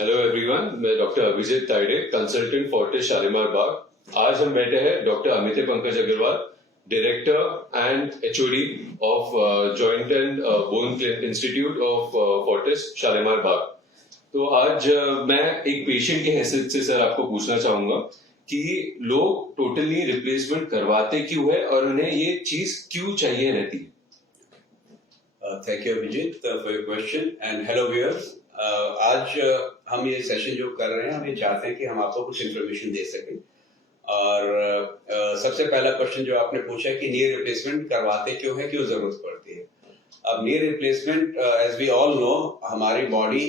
Hello everyone, मैं doctor Abhijit Taide, consultant Fortis Shalimar Bagh. आज हम बैठे हैं doctor Amite Pankaj Agrawal, director and HOD of joint and bone institute of Fortis Shalimar Bagh. तो आज मैं एक पेशेंट की हैसियत से सर आपको पूछना चाहूंगा कि लोग टोटली रिप्लेसमेंट करवाते क्यों है और उन्हें ये चीज क्यों चाहिए रहती है। Thank you, Abhijit, for your question and hello viewers. आज हम ये सेशन जो कर रहे हैं हम ये चाहते हैं कि हम आपको कुछ इन्फॉर्मेशन दे सकें और सबसे पहला क्वेश्चन जो आपने पूछा है कि नी रिप्लेसमेंट करवाते क्यों है, क्यों जरूरत पड़ती है। अब knee replacement as we all know हमारी बॉडी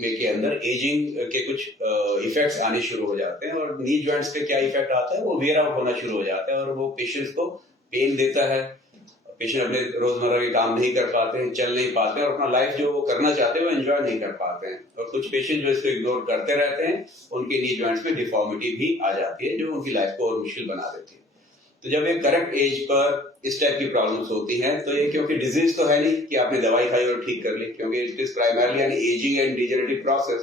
में के अंदर एजिंग के कुछ इफेक्ट्स आने शुरू हो जाते हैं और नी जॉइंट्स पे क्या इफेक्ट आता है, वो वेयर आउट होना शुरू हो जाता है और वो पेशेंट्स को पेन देता है। पेशेंट अपने रोजमर्रा के काम नहीं कर पाते हैं, चल नहीं पाते हैं और अपना लाइफ जो वो करना चाहते हैं वो एंजॉय नहीं कर पाते हैं। और कुछ पेशेंट जो इसको इग्नोर करते रहते हैं उनके नी जॉइंट्स में डिफॉर्मिटी भी आ जाती है जो उनकी लाइफ को और मुश्किल बना देती है। तो जब ये करेक्ट एज पर इस टाइप की प्रॉब्लम्स होती हैं तो ये क्योंकि डिजीज तो है नहीं कि आपने दवाई खाई और ठीक कर ली, क्योंकि it is primarily an ageing and degenerative process,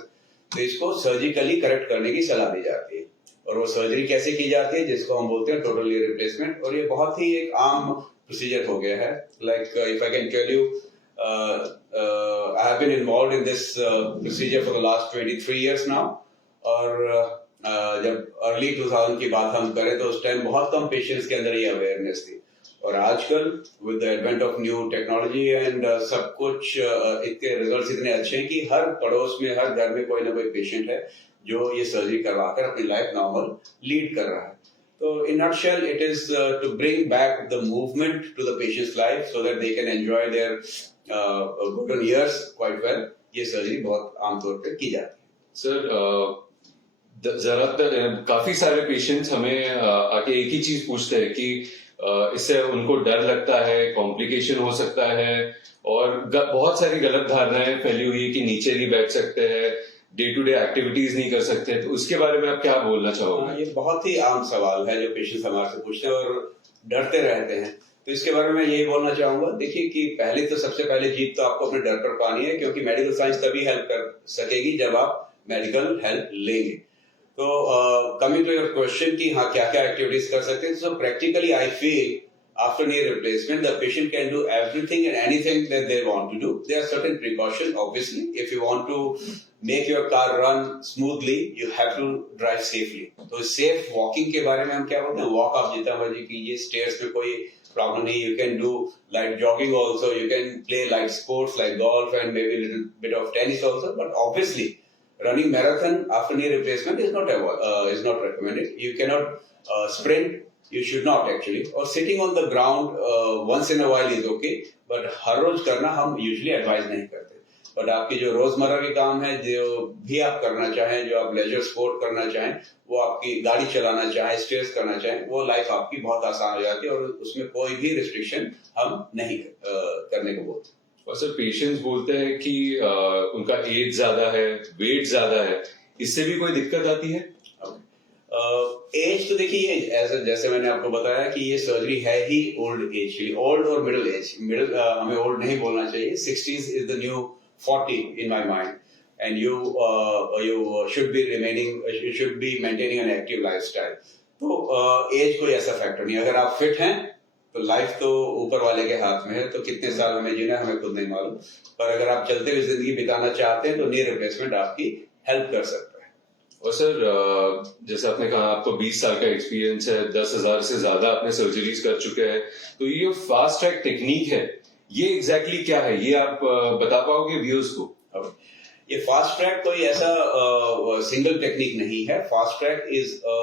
तो इसको सर्जिकली करेक्ट करने की सलाह दी जाती है। और वो सर्जरी कैसे की जाती है जिसको हम बोलते हैं टोटल नी रिप्लेसमेंट, और ये बहुत ही एक आम प्रोसीजर हो गया है। Like if I can tell you, I have been involved in this procedure for the last 23 years now. और जब अर्ली 2000 की बात हम करें तो उस टाइम बहुत कम पेशेंट्स के अंदर ये अवेयरनेस थी, और आजकल with the advent of new technology and सब कुछ इसके रिजल्ट्स इतने अच्छे हैं कि हर पड़ोस में हर घर में कोई ना कोई पेशेंट है जो ये सर्जरी करवाकर अपनी लाइफ नॉर्मल लीड कर रहा है। So in nutshell, it is to bring back the movement to the patient's life so that they can enjoy their golden years quite well. ये सर्जरी बहुत आमतौर पे की जाती है। सर ज्यादातर काफी सारे पेशेंट्स हमें आके एक ही चीज पूछते हैं कि इससे उनको डर लगता है, कॉम्प्लिकेशन हो सकता है और बहुत सारी गलत धारणाएं फैली हुई है कि नीचे नहीं बैठ सकते हैं, डे टू डे एक्टिविटीज नहीं कर सकते। तो उसके बारे में आप क्या बोलना चाहोगे? ये बहुत ही आम सवाल है जो पेशेंट्स हमारे से पूछते हैं और डरते रहते हैं। तो इसके बारे में यही बोलना चाहूंगा, देखिए कि पहले तो सबसे पहले जीत तो आपको अपने डर पर पानी है, क्योंकि मेडिकल साइंस तभी हेल्प कर सकेगी जब आप मेडिकल हेल्प लेंगे। तो कमिंग टू योर क्वेश्चन कि हाँ क्या क्या एक्टिविटीज कर सकते हैं, so practically I feel after knee replacement, the patient can do everything and anything that they want to do. There are certain precautions, obviously. If you want to make your car run smoothly, you have to drive safely. तो safe walking के बारे में हम क्या बोलते हैं, walk आप जितना मर्जी कीजिए, stairs में कोई problem नहीं। You can do light jogging also, you can play light sports like golf and maybe a little bit of tennis also. But obviously, running marathon after knee replacement is not recommended. You cannot sprint. You should not actually. और sitting on the ground once in a while is okay, but हर रोज करना हम usually advise नहीं करते। But आपकी जो रोजमर्रा के काम है, जो भी आप करना चाहें, जो आप लेजर स्पोर्ट करना चाहें, वो आपकी गाड़ी चलाना चाहें, स्ट्रेस करना चाहें, वो लाइफ आपकी बहुत आसान हो जाती है और उसमें कोई भी रिस्ट्रिक्शन हम नहीं करने को बोलते। और सर पेशेंट्स बोलते हैं कि उनका एज ज्यादा है, वेट ज्यादा है, इससे भी कोई दिक्कत आती है? एज तो देखिए जैसे मैंने आपको बताया कि ये सर्जरी है ही ओल्ड एज के लिए, ओल्ड और मिडिल एज। मिडिल हमें ओल्ड नहीं बोलना चाहिए। 60s is the new 40 in my mind, and you should be maintaining an active lifestyle. तो एज कोई ऐसा फैक्टर नहीं। अगर आप फिट हैं तो लाइफ तो ऊपर वाले के हाथ में है, तो कितने साल हमें जीना हमें खुद नहीं मालूम। पर अगर आप चलते हुए जिंदगी बिताना चाहते हैं तो नी रिप्लेसमेंट आपकी हेल्प कर सकता है। और सर जैसे आपने कहा आपको 20 साल का एक्सपीरियंस है, 10,000 से ज्यादा आपने सर्जरीज कर चुके हैं, तो ये फास्ट ट्रैक टेक्निक है, ये एग्जैक्टली क्या है, ये आप बता पाओगे व्यूअर्स को? ये फास्ट ट्रैक कोई ऐसा सिंगल टेक्निक नहीं है। Fast track is a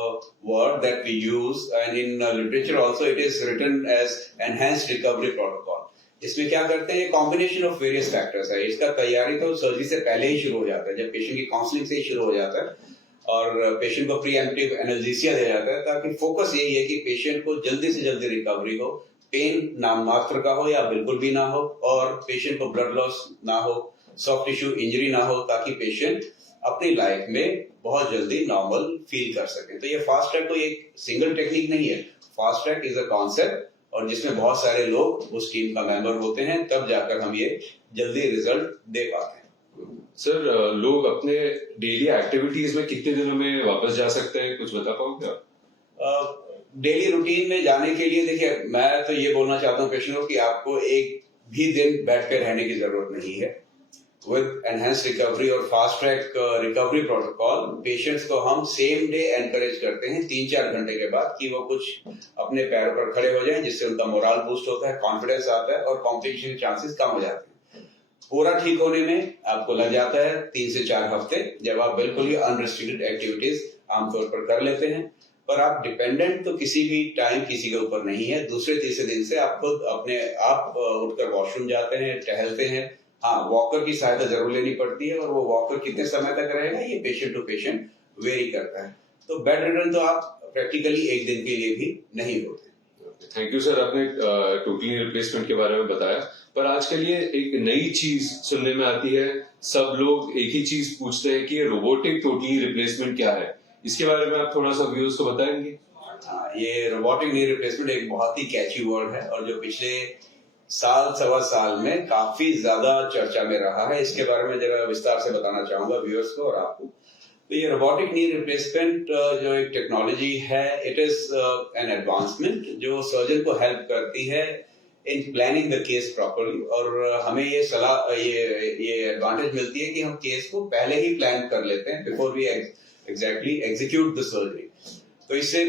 word that we use and in literature also it is written as enhanced recovery protocol. इसमें क्या करते हैं, ये कॉम्बिनेशन ऑफ वेरियस फैक्टर्स है। इसका तैयारी तो सर्जरी से पहले ही शुरू हो जाता है, जब पेशेंट की काउंसलिंग से ही शुरू हो जाता है और पेशेंट को प्रीएम्प्टिव एनाल्जेसिया दिया जाता है, ताकि फोकस यही है कि पेशेंट को जल्दी से जल्दी रिकवरी हो, पेन नाम मात्र का हो या बिल्कुल भी ना हो, और पेशेंट को ब्लड लॉस ना हो, सॉफ्ट टिश्यू इंजरी ना हो, ताकि पेशेंट अपनी लाइफ में बहुत जल्दी नॉर्मल फील कर सके। तो ये फास्ट ट्रैक कोई एक सिंगल टेक्निक नहीं है। Fast track is a concept और जिसमें बहुत सारे लोग उस टीम का मेंबर होते हैं, तब जाकर हम ये जल्दी रिजल्ट दे पाते हैं। सर लोग अपने डेली एक्टिविटीज में कितने दिनों में वापस जा सकते हैं, कुछ बता पाओगे आप? डेली रूटीन में जाने के लिए देखिए, मैं तो ये बोलना चाहता हूँ पेशेंट को कि आपको एक भी दिन बेड पे रहने की जरूरत नहीं है। विद एनहेंस रिकवरी और fast track recovery protocol, patients को हम सेम डे एनकरेज करते हैं 3-4 घंटे के बाद कि वो कुछ अपने पैरों पर खड़े हो जाएं, जिससे उनका मोरल बूस्ट होता है, कॉन्फिडेंस आता है और कॉम्प्लिकेशन के चांसेस कम हो जाते हैं। पूरा ठीक होने में आपको लग जाता है 3 से 4 हफ्ते, जब आप बिल्कुल ही अनरिस्ट्रिक्टेड एक्टिविटीज आमतौर पर कर लेते हैं। पर आप डिपेंडेंट तो किसी भी टाइम किसी के ऊपर नहीं है। दूसरे तीसरे दिन से आप खुद अपने आप उठकर वॉशरूम जाते हैं, टहलते हैं। हाँ, वॉकर की सहायता जरूर लेनी पड़ती है, और वो वॉकर कितने समय तक रहेगा ये पेशेंट टू पेशेंट वेरी करता है। तो बेड रिडन तो आप प्रैक्टिकली एक दिन के लिए भी नहीं होते। थैंक यू सर, आपने टोटली रिप्लेसमेंट के बारे में बताया। पर आजकल ये एक नई चीज सुनने में आती है, सब लोग एक ही चीज पूछते हैं कि ये रोबोटिक टोटली रिप्लेसमेंट क्या है। इसके बारे में आप थोड़ा सा व्यूअर्स को बताएंगे? ये रोबोटिक नी रिप्लेसमेंट एक बहुत ही कैची वर्ड है, और जो पिछले साल सवा साल में काफी ज्यादा चर्चा में रहा है। इसके बारे में जरा विस्तार से बताना चाहूंगा व्यूअर्स को और आपको। तो ये रोबोटिक नी रिप्लेसमेंट जो एक टेक्नोलॉजी है, इट इज एन एडवांसमेंट जो सर्जन को हेल्प करती है in planning the case properly. और हमें ये सलाह, ये एडवांटेज मिलती है कि हम केस को पहले ही प्लान कर लेते हैं before we exactly execute the surgery. तो इससे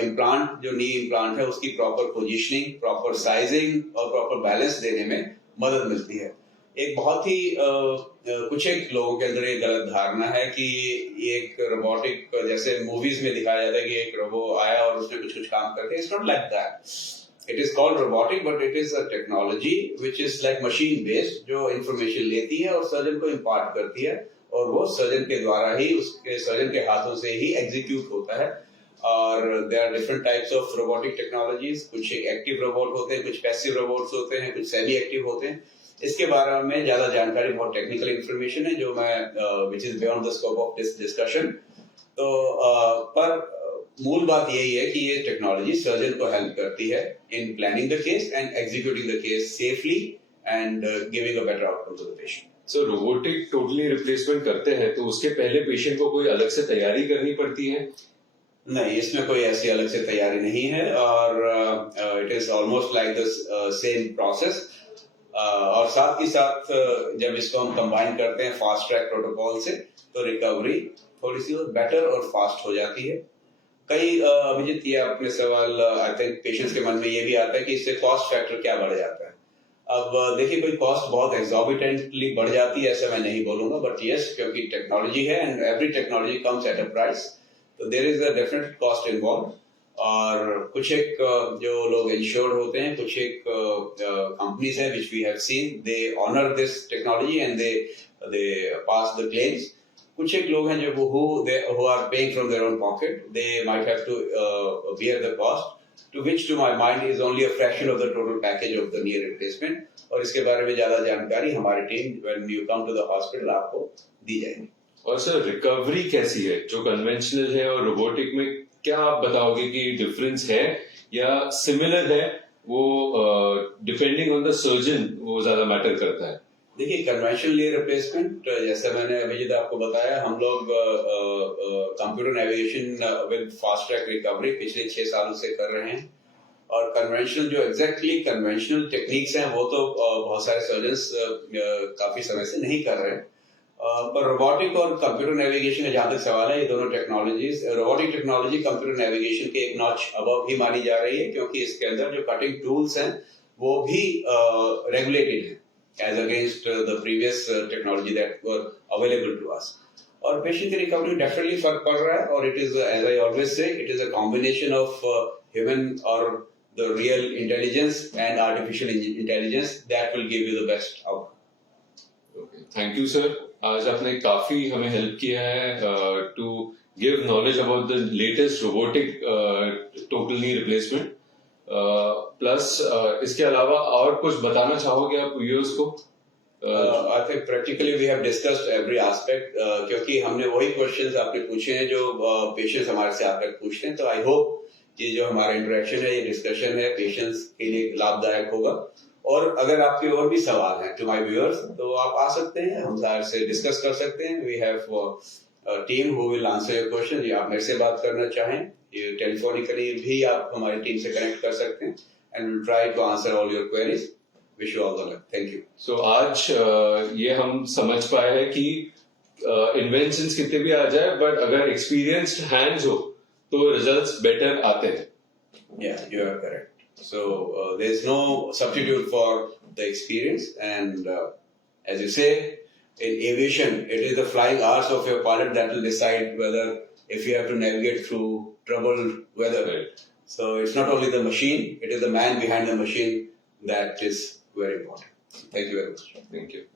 इम्प्लांट, जो नी इम्प्लांट है, उसकी प्रॉपर पोजीशनिंग, प्रॉपर साइजिंग और प्रॉपर बैलेंस देने में मदद मिलती है। एक बहुत ही कुछ एक लोगों के अंदर एक गलत धारणा है कि ये एक रोबोटिक, जैसे मूवीज में दिखाया जाता है कि एक रोबो आया और उसने कुछ कुछ काम करके। It's not like that. It is called robotic, but it is a technology which is like machine based, जो इंफॉर्मेशन लेती है और सर्जन को इम्पार्ट करती है, और वो सर्जन के द्वारा ही, उसके सर्जन के हाथों से ही एग्जीक्यूट होता है। और there are different types of robotic technologies. कुछ एक्टिव रोबोट होते हैं, कुछ पैसिव रोबोट्स होते हैं, कुछ सेमी एक्टिव होते हैं। इसके बारे में ज्यादा जानकारी, बहुत टेक्निकल इंफॉर्मेशन है जो मैं which is beyond the scope of this discussion. तो पर मूल बात यही है कि ये टेक्नोलॉजी सर्जन को हेल्प करती है in planning the case and executing the case safely and giving a better outcome to the patient. So robotic totally replacement करते हैं तो उसके पहले पेशेंट को कोई अलग से तैयारी करनी पड़ती है? नहीं, इसमें कोई ऐसी अलग से तैयारी नहीं है, और it is almost like the same process. और साथ ही साथ जब इसको हम कंबाइन करते हैं फास्ट ट्रैक प्रोटोकॉल से, तो रिकवरी थोड़ी सी बेटर और फास्ट हो जाती है। कई अभिजीत, ये अपने सवाल आई थिंक पेशेंट्स के मन में ये भी आता है कि इससे कॉस्ट फैक्टर क्या बढ़ जाता है। अब देखिए, कोई कॉस्ट बहुत एग्जॉर्बिटेंटली बढ़ जाती है ऐसा मैं नहीं बोलूंगा, बट यस, क्योंकि टेक्नोलॉजी है and every technology comes at a price, तो there is a definite cost involve. और कुछ एक जो लोग इंश्योर्ड होते हैं, कुछ एक कंपनीज हैं which we have seen, they owner this technology and they pass the claims. कुछ एक लोग हैं जो who are paying from their own pocket, they might have to bear the cost, to which to my mind is only a fraction of the total package of the knee replacement। और इसके बारे में ज्यादा जानकारी हमारी team when you come to the hospital आपको दी जाएगी। और सर रिकवरी कैसी है जो कन्वेंशनल है और रोबोटिक में? क्या आप बताओगे कि डिफरेंस है या सिमिलर है? वो डिपेंडिंग ऑन द सर्जन वो ज्यादा मैटर करता है। देखिए, कन्वेंशनल नी रिप्लेसमेंट, जैसे मैंने अभिजीत आपको बताया, हम लोग computer navigation with fast track recovery पिछले 6 सालों से कर रहे हैं। और कन्वेंशनल, जो एग्जैक्टली कन्वेंशनल टेक्निक्स हैं, वो तो बहुत सारे सर्जन्स काफी समय से नहीं कर रहे हैं। पर रोबोटिक और कंप्यूटर नेविगेशन का जहां तक सवाल है, ये दोनों technologies, robotic technology computer navigation के एक नॉच अबव ही मानी जा रही है, क्योंकि इसके अंदर जो कटिंग टूल्स हैं वो भी रेगुलेटेड है as against the previous technology that were available to us। और पेशेंट की रिकवरी में डेफिनेटली फर्क पड़ रहा है, और it is, as I always say, it is a combination of human or the real intelligence and artificial intelligence that will give you the best outcome। Thank you sir, आज आपने काफी हमें हेल्प किया है to give knowledge about the latest robotic total knee replacement. Plus इसके अलावा और कुछ बताना चाहोगे आप व्यूअर्स को? I think practically we have discussed every aspect, क्योंकि हमने वही क्वेश्चंस आपने पूछे हैं जो पेशेंट्स हमारे से आकर पूछते हैं। तो आई होप ये जो हमारा इंटरेक्शन है, ये डिस्कशन है, पेशेंट्स के लिए लाभदायक होगा। और अगर आपके और भी सवाल हैं टू माय व्यूअर्स तो आप आ सकते हैं, हम सार से डिस्कस कर सकते हैं. We have team who will answer your question. या आप मेरे से बात करना चाहें, ये टेलीफोनिकली भी आप हमारी टीम से कनेक्ट कर सकते हैं and will try to answer all your queries. Wish you all the luck. Thank you. सो आज ये हम समझ पाए हैं कि इन्वेंशंस कितने भी आ जाए, बट अगर एक्सपीरियंस्ड हैंड्स हो तो रिजल्ट्स बेटर आते हैं. Yeah, you are correct. So there is no substitute for the experience, and as you say, in aviation, it is the flying hours of your pilot that will decide whether if you have to navigate through troubled weather. Right. So it's not only the machine; it is the man behind the machine that is very important. Thank you very much. Thank you.